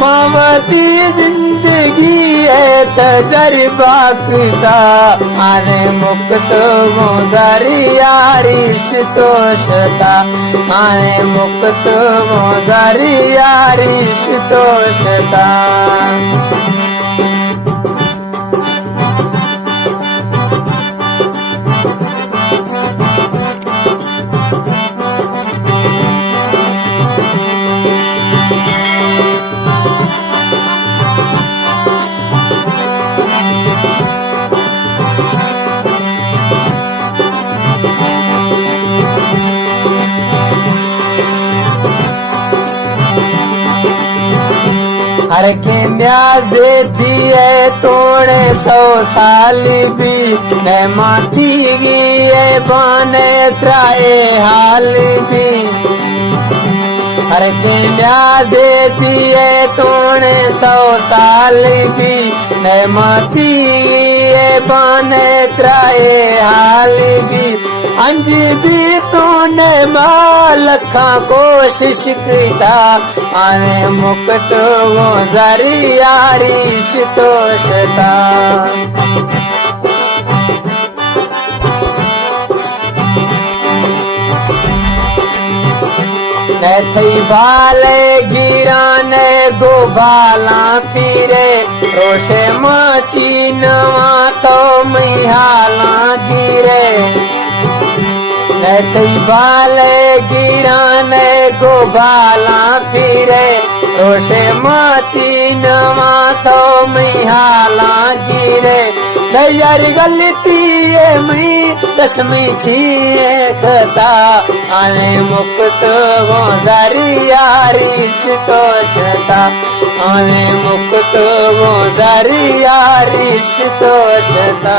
मावती जिंदगी है तजर्बा किता आने मुक्त मोजारी यारिश तोशता आने मुक्त मोजारी यारिश तोशता हर के म्याजे दिए तोड़े 100 साल भी न माती गिए बने त्राए हाल भी हर के म्याजे दिए तोड़े 100 साल भी न माती गिए बने त्राए हाल भी अंज भी तूने मालखा कोशिश किता आने मुक्त वो जरी यारिश तोशता थई बाले गिराने गो बाला फिरे रोशे माची नवा तो मिहाला गिरे थई बाले गिराने गो बाला फिरे रोशे माची नवा तो मिहाला गिरे यार गलती है मी तस्मी छिए खता आने मुक्त वो जरी यारिश तोशता आने मुक्त वो जरी यारिश तोशता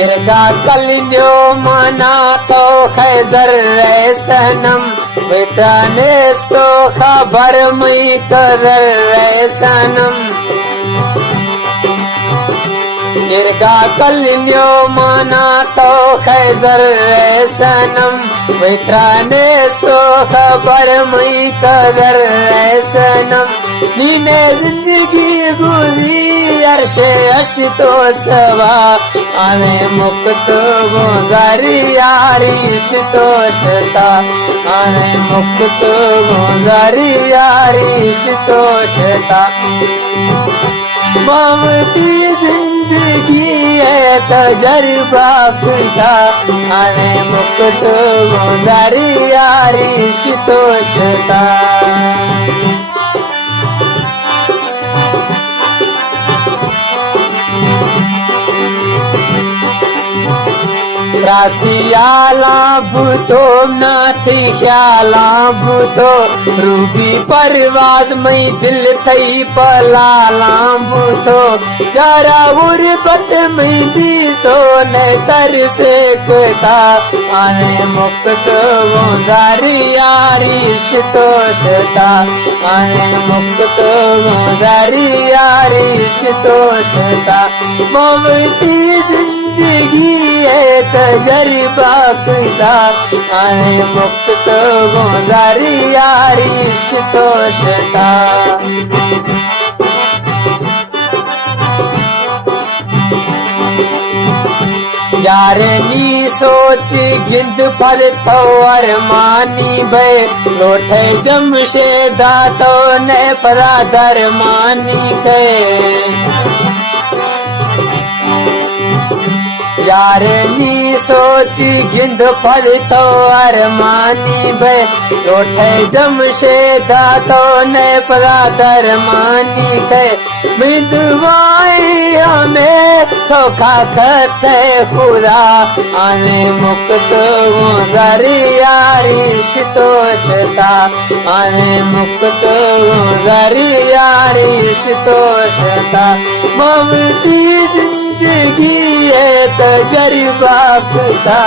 इरगा कलियो मना तो खैजर रे सनम बेटाने तो खबर मई कदर रे सनम इरगा कलियो मना तो खैजर रे सनम बेटाने तो खबर मई कदर रे सनम नीने जिंदगी गुज़ी अरशे अशतो सवा आने मुक्त वो जरी यारिश तोशता आने मुक्त वो जरी यारिश तोशता मावती जिंदगी है तजर्बा किता आने मुक्त वो जरी यारिश तोशता रासियाला बुतो नाथी ख्याला बुतो रूबी परवाज मई दिल थई पलाला बुतो यारा उर्बत मई दी तो न तर से कता आने मुक्त वो जरी यारिश तोशता आने मुक्त वो जरी यारिश तोशता मावती जिंदगी है तजर्बा किता आने मुक्त वो जरी यारिश तोशता यारे नी सोच गिंद पर थो अरमानी बे लोठे जमशेदा तो ने परा दरमानी के यारे नी सोच गिंद पर तो अरमानी बे लोठे जमशेदा तो ने परा दरमानी के मिदवाई हमें सोखा खते खुदा आने मुक्त वो जरी यारिश तोशता आने मुक्त वो जरी यारिश तोशता मावती जिंदगी है जरी बापता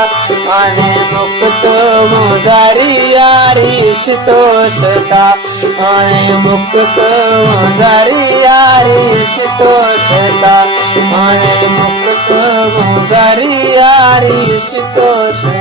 आणि मुक्त मुजारी यारी शितोषता आणि मुक्त मुजारी यारी शितोषता आणि मुक्त मुजारी यारी शितोषता